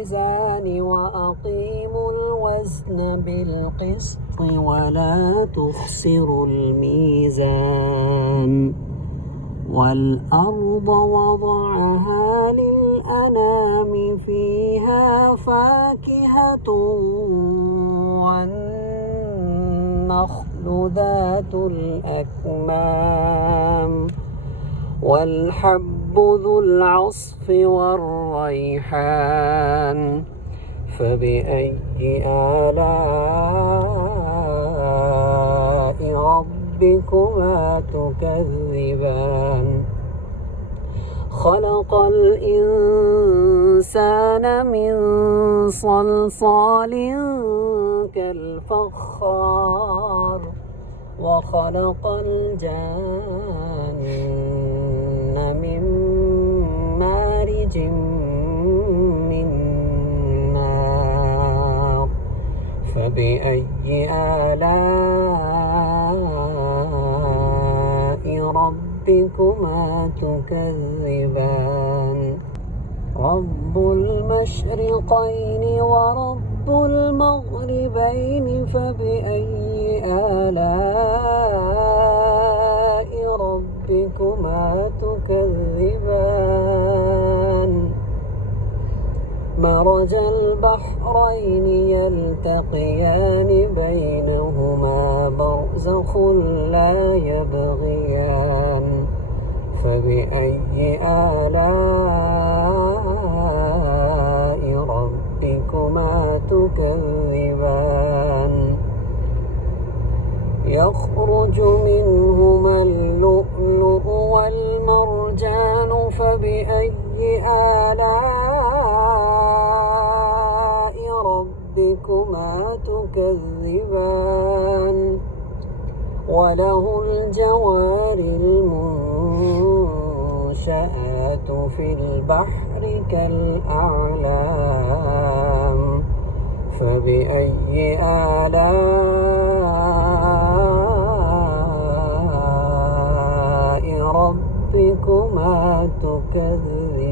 الميزان وأقيموا الوزن بالقسط ولا تخسروا الميزان والأرض وضعها للأنام فيها فاكهة والنخل ذات الأكمام والحب ذو العصف والريحان فبأي آلاء ربكما تكذبان خلق الإنسان من صلصال كالفخار وخلق الجن من مارج من نار فبأي آلاء ربكما تكذبان رب المشرقين ورب المغربين فبأي آلاء ربكما تكذبان مرج البحرين يلتقيان بينهما برزخ لا يبغيان فبأي آلاء ربكما تكذبان يخرج منهما اللؤلؤ والمرجان فبأي آلاء ربكما تكذبان وله الجوار المنشآت في البحر كالأعلام فبأي آلاء ربكما تكذبان